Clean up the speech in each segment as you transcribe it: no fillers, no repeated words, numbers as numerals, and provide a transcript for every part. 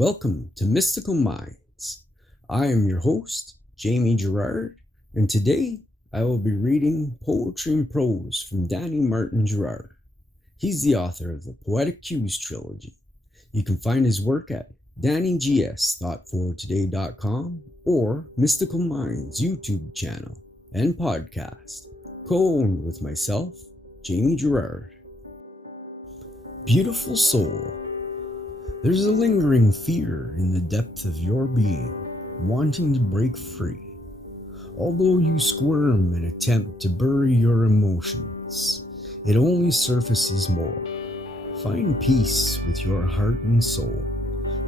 Welcome to Mystical Minds. I am your host, Jamie Girard, and today I will be reading Poetry and Prose from Danny Martin Girard. He's the author of the Poetic Cues trilogy. You can find his work at DannyGS.fortoday.com or Mystical Minds YouTube channel and podcast, co-owned with myself, Jamie Girard. Beautiful soul. There's a lingering fear in the depth of your being, wanting to break free. Although you squirm and attempt to bury your emotions, it only surfaces more. Find peace with your heart and soul,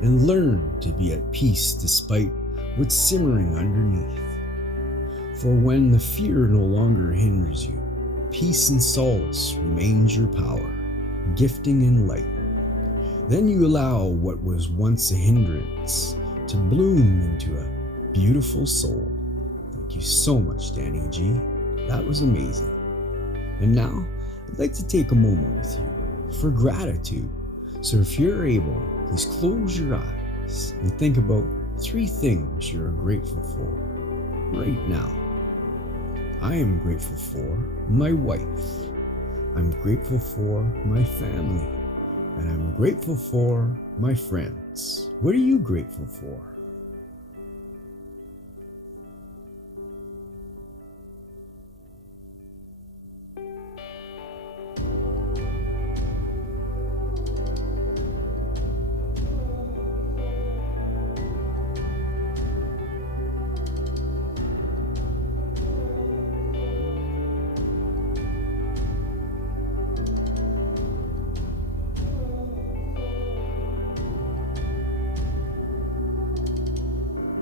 and learn to be at peace despite what's simmering underneath. For when the fear no longer hinders you, peace and solace remains your power, gifting and light. Then you allow what was once a hindrance to bloom into a beautiful soul. Thank you so much, Danny G. That was amazing. And now, I'd like to take a moment with you for gratitude. So if you're able, please close your eyes and think about 3 things you're grateful for right now. I am grateful for my wife. I'm grateful for my family. And I'm grateful for my friends. What are you grateful for?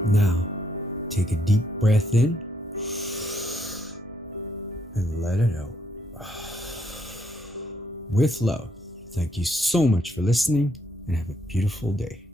Now, take a deep breath in and let it out. With love, thank you so much for listening and have a beautiful day.